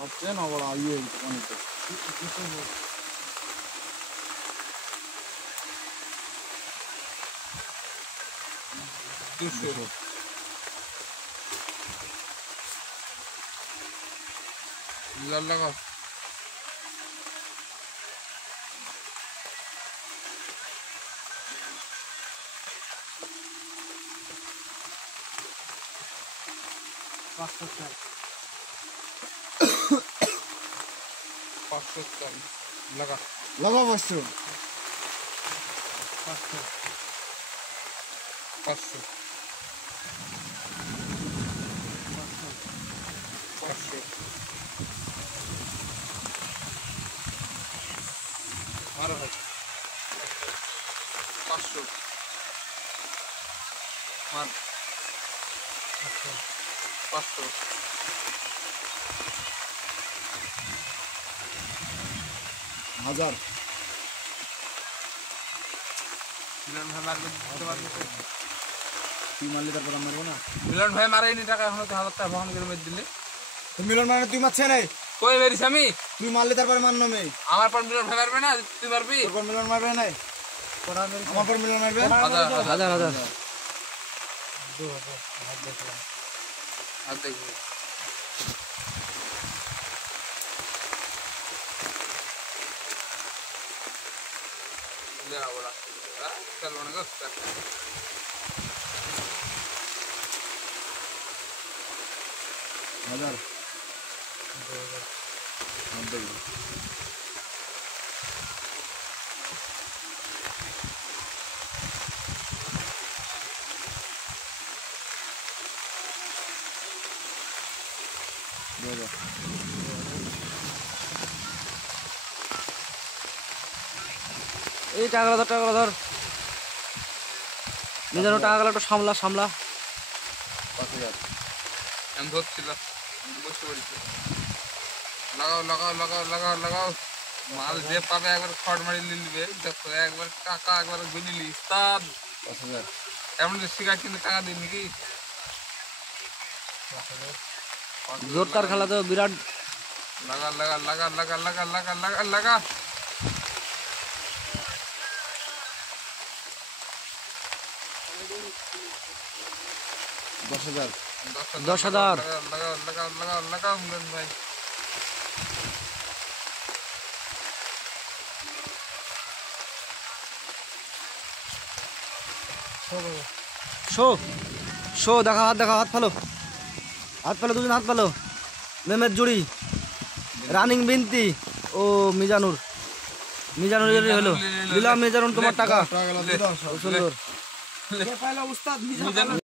হচ্ছে না বড় ইয়ে অনেক লাগাও लगा लगा बच्चो 500 मारो भाई 500 मार 500 हजार मिलन भाई मार তুই মারলে তারপর আমরা মারবো না मिलन भाई मारे नहीं টাকা এখন তো 1000 টাকা বহন করে মেরে দিলে তো মিলন মানে তুই মারছ নাই কই বেরিস আমি তুই মারলে তারপর মারনো মে আমার পর মিলন ভাই মারবে না তুই মারবি তোর পর মিলন মারবে নাই আমার পর মিলন মারবে হাজার 2000 আর দেখো ले बोला चल बने को हजार এই টাকাগুলো ধর মিজানো টাকাগুলো একটু সামলা 5000 हम ধরছিল বসে পড়েছে লাগাও লাগাও লাগাও লাগাও লাগাও মাল যে পাবে একবার খড় মারি নিলবে দেখো একবার টাকা একবার গুনিলি উস্তাদ 5000 এমন শিখা কিন্তু টাকা দিন নাকি জোরদার খেলা তো বিরাট লাগা লাগা লাগা লাগা লাগা লাগা লাগা লাগা दस हजार 10,000 लगा लगा लगा लगा मिलन भाई শো দেখা হাত ফেলো দুজন হাত ফেলো মেমের জুড়ি রানিং বিনতি ও মিজানুর হলো দিলাম মিজানুর তোমার টাকা টাকা গেল 10 সুন্দর কে পাইলা উস্তাদ মিজানুর